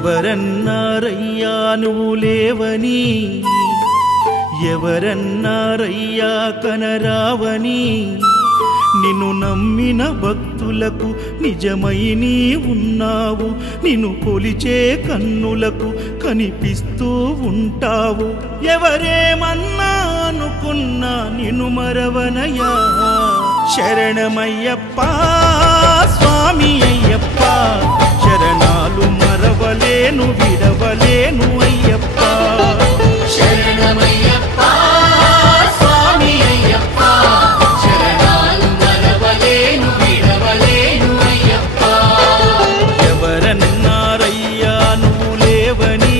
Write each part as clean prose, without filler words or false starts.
ఎవరన్నారయ్యా నువ్వు లేవని, ఎవరన్నారయ్యా కనరావని, నిన్ను నమ్మిన భక్తులకు నిజమై నీ ఉన్నావు, నిన్ను కొలిచే కన్నులకు కనిపిస్తూ ఉంటావు. ఎవరేమన్నా అనుకున్నా నిన్ను మరవనయ్యా, శరణమయ్యప్ప స్వామి అయ్యప్ప, శరణాలు మరవలేను విడవలేను అయ్యప్ప. శరణమయ్యప్ప స్వామి అయ్యప్ప, శరణాలు మరవలేను విడవలేను అయ్యప్ప. ఎవరన్నారయ్యా నువ్వు లేవని,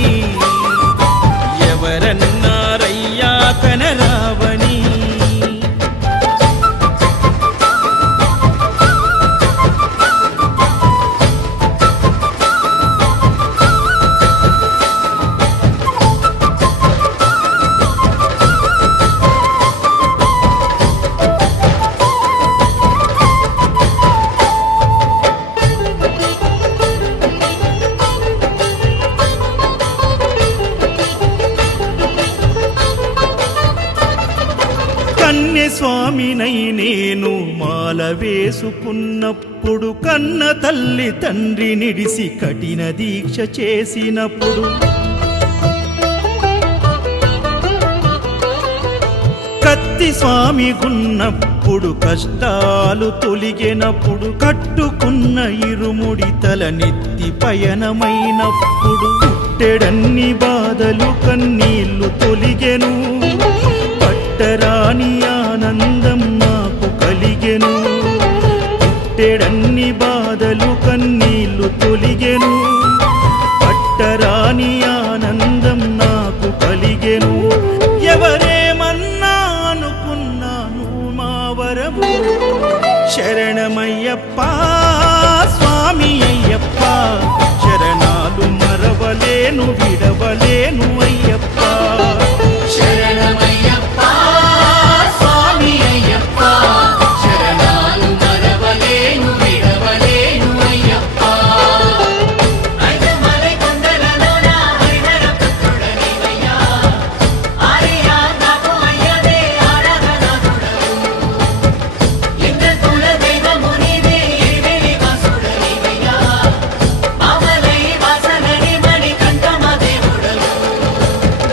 ఎవరన్నారయ్యా కనరావని. కన్యస్వామినై నేను మాల వేసుకున్నప్పుడు, కన్న తల్లి తండ్రి నిడిసి కఠిన దీక్ష చేసినప్పుడు, కత్తి స్వామి గున్నప్పుడు కష్టాలు తొలిగినప్పుడు, కట్టుకున్న ఇరుముడి తల నెత్తి పయనమైనప్పుడు, పుట్టెడన్ని బాధలు కన్నీళ్లు తొలిగెను, పట్టరాని ఆనందం నాకు కలిగెను. పుట్టెడన్ని బాధలు కన్నీళ్లు తొలిగెను, పట్టరాని ఆనందం నాకు కలిగెను. ఎవరేమన్నా అనుకున్నాను మా వరము, శరణమయ్యప్ప స్వామి అయ్యప్ప, శరణాలు మరవలేను విడవలేను అయ్యప్ప. శరణమయ్యప్ప స్వామి అయ్యప్ప, శరణాలు మరవలేను విడవలేను అయ్యప్ప. ఐదమలై కొండలలోన హరిహర పుత్రుడనివయ్యా, ఆర్యా నాకు అయ్యవే ఆరాధనాథుడవు. లింగ కుల దైవము నీవే ఎరివెలి వాసుడనివయ్యా, మామలై వాసనని మణికంఠమ దేవుడవు.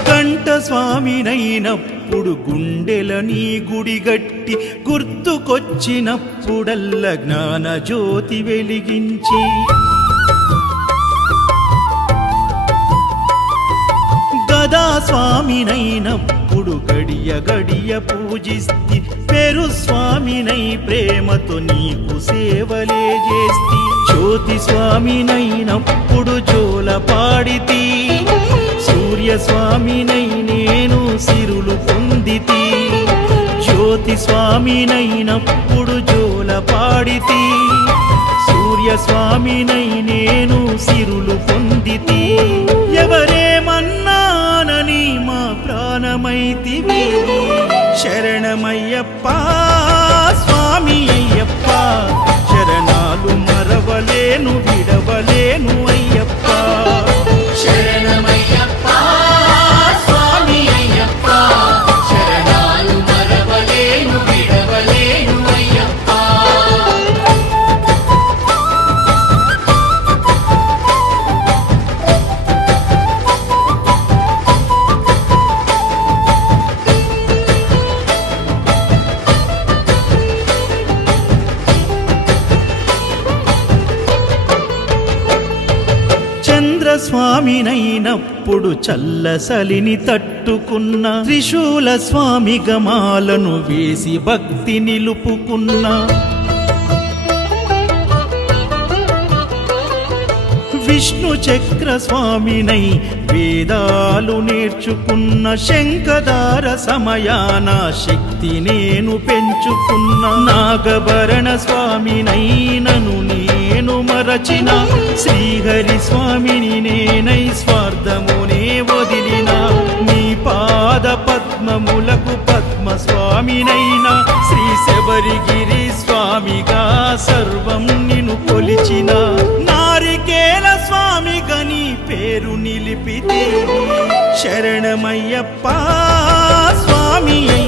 కంఠ స్వామినైనప్పుడు గుండెల నీ గుడి గట్టి, గుర్తుకొచ్చినప్పుడల్ల జ్ఞాన జ్యోతి వెలిగించి, గదా స్వామినైనప్పుడు గడియ గడియ పూజిస్తి, పేరు స్వామినై ప్రేమతో నీకు సేవలే చేస్తి. జ్యోతి స్వామినైనప్పుడు జోల పాడితి, సూర్య స్వామినై నేను సిరులు పొందితి. జ్యోతి స్వామినైనప్పుడు జోల పాడితి, సూర్య స్వామినై నేను సిరులు పొందితి. ఎవరేమన్నానని మా ప్రాణమైతివి, శరణమయ్యప్ప స్వామి అయ్యప్ప, శరణాలు మరవలేను విడవలేను అయ్యప్ప. శరణమయ్యప్ప స్వామి అయ్యప్ప, శరణాలు మరవలేను విడవలేను అయ్యప్ప. స్వామినైనప్పుడు చల్లసలిని తట్టుకున్న, త్రిశూల స్వామి గమాలను వేసి భక్తి నిలుపుకున్న, విష్ణు చక్ర స్వామినై వేదాలు నేర్చుకున్న, శంఖదార సమయాన శక్తి నేను పెంచుకున్న, నాగభరణ స్వామినైనను నేను మరచిన, శ్రీహరి స్వామిని నేనై స్వార్థమునే వదిలిన, నీ పాద పద్మములకు పద్మ స్వామినైనా, శ్రీ శబరిగిరి స్వామిగా సర్వం నిన్ను కొలిచిన, నారికేల స్వామిగా నీ పేరు నేర్పితే శరణమయ్యప్ప స్వామి అయ్యప్ప